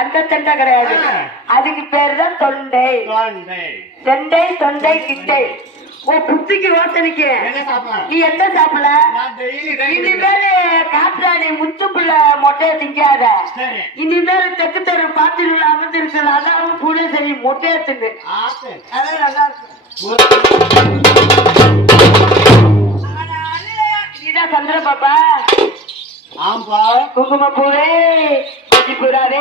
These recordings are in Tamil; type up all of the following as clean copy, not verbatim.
அந்த தண்டை கிடையாது, அதுக்கு பேரு தான் தொண்டை. தொண்டை தொண்டை கிட்டை. உன் புத்திக்கு யோசனைக்கு நீ என்ன சாப்பிடல? இனிமேல் காற்றாடி முத்துக்குள்ள மொட்டையை திங்காத. இனிமேல் தெற்கு தெரு பாத்திரில அமர்ந்து இருக்கல, அதான் கூட சரி மொட்டையை தின்னு. அதான் நல்லா நீதான் சந்திர பாப்பா. ஆம்பா குங்குமப்பூரே புறாவே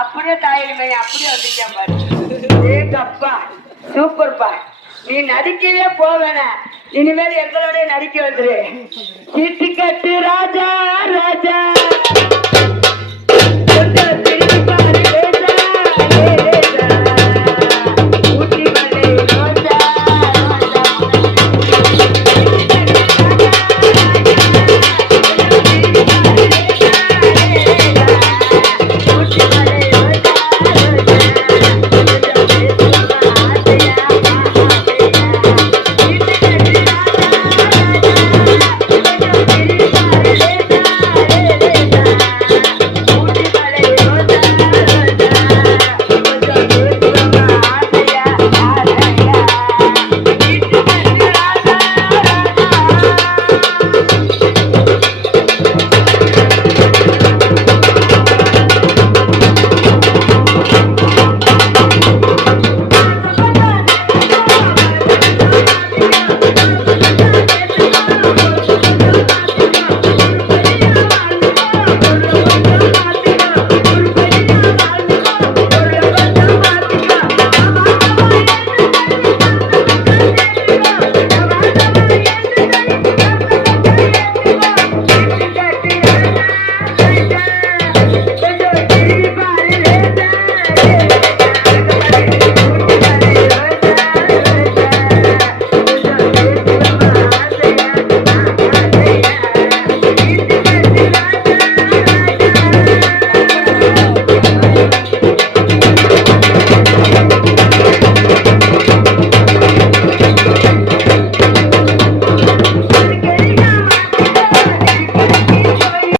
அப்படியே தாயிலுமே அப்படியே வந்துட்டேன் பாரு. ஏப்பா சூப்பர்ப்பா. நீ நடிக்கவே போவேன, இனிமேல் எங்களோட நடிக்க வந்துரு. சீட்டு கட்டு ராஜா.